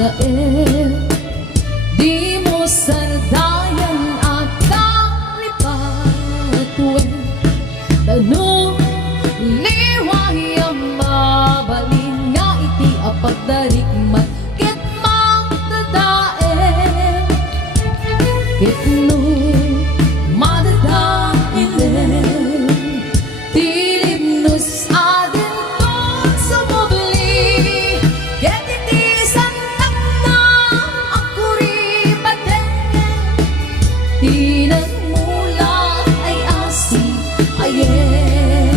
lain. Di mo sardayan at kalipatuin. Tanong liway ang mabalin nga iti apagdarikmat ket magdadaen. Ket no madadailin tilipnos adin kong sumubli. Ket iti santak na akuri baten tinagmula ay asi ayen.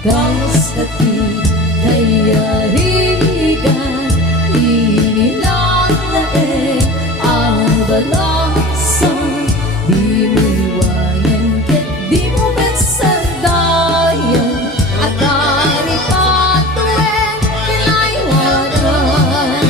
Kaus kati kayarigan inilang lae ang balasan. Di mo iwayan ket di mo besardayan at karipatuen kinaiwanan.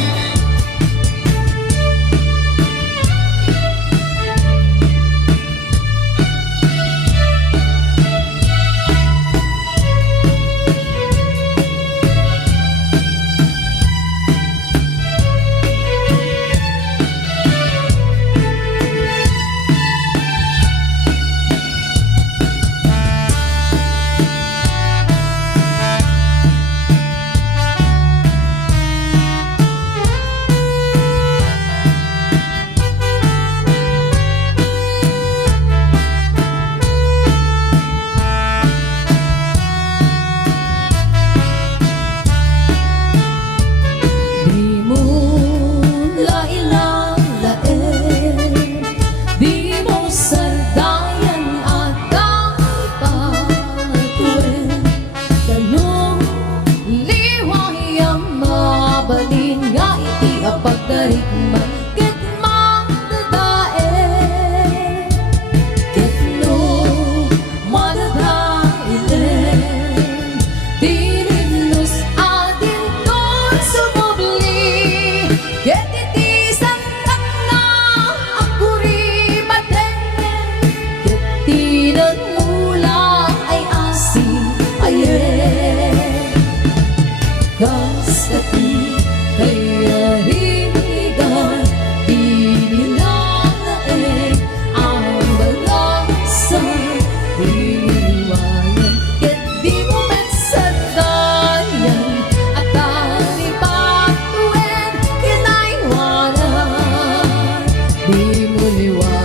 Pagdarikmat ket magdadaen. Ket no madadailin tilipnos adin kong sumubli. Ket iti santak na akuri baten ket tinagmula ay asi ayen. Kas kati kayarigan inilang lae ang balasan. Di mo iwayan ket di mo besardayan at kalipatuen kinaiwanan. Di mo liwayan